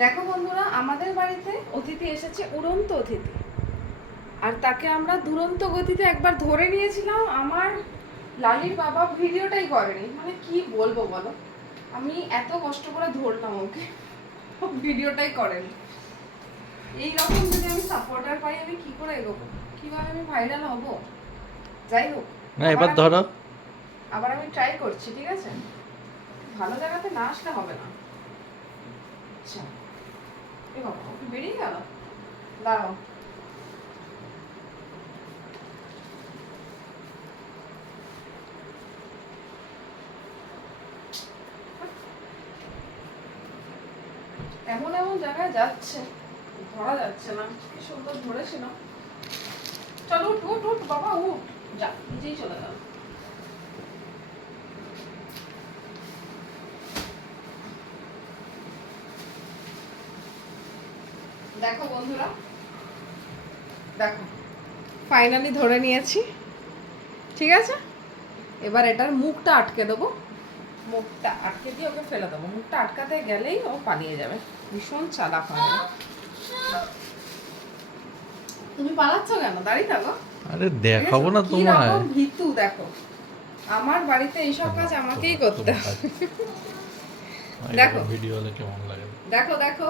দেখো বন্ধুরা, আমাদের বাড়িতে অতিথি এসেছে, উড়ন্ত অতিথি। আর তাকে আমরা দুরন্ত গতিতে একবার ধরে নিয়েছিলাম। আমার লালির বাবা ভিডিওটাই করেনি, মানে কি বলবো বলো, আমি এত কষ্ট করে ধরলাম ওকে, ভিডিওটাই করেনি। এইরকম যদি আমি সাপোর্টার পাই, আমি কি করে এগোবো, কিভাবে আমি ভাইরাল হব? যাই হোক, না এবার ধরো, আবার আমি ট্রাই করছি, ঠিক আছে? ভালো জায়গাতে না আসলে হবে না। আচ্ছা, এ বাবা, ওকে বেরিয়ে গেল, দাঁড়াও। এমন এমন জায়গায় যাচ্ছে, ধরা যাচ্ছে না। কি সুন্দর ধরেছিল। চলো উঠ উঠ উঠ বাবা, উঠ, যা, নিজেই চলে গেল। দেখো বন্ধুরা, দেখো ফাইনালি ধরে নিয়েছি, ঠিক আছে? এবার এটার মুখটা আটকে দেবো, মুখটা আটকে দিয়ে ওকে ফেলে দেবো। মুখটা আটকাতে গেলেই ও পালিয়ে যাবে, ভীষণ চালাক হয়। তুমি পালাচ্ছ কেন? দাঁড়িয়ে থাকো। আরে দেখাবো না তোমায়। ভীতু দেখো, আমার বাড়িতে এইসব কাজ আমাকেই করতে হয়। দেখো ভিডিও হলে কেমন লাগে। দেখো দেখো,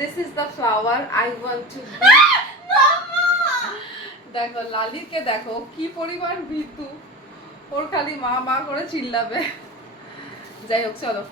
this is the flower I want to be. দেখো লালিকে, দেখো কি পরিমাণ ভীতু, ওর খালি মা মা করে চিল্লাবে। যাই হোক, চলো।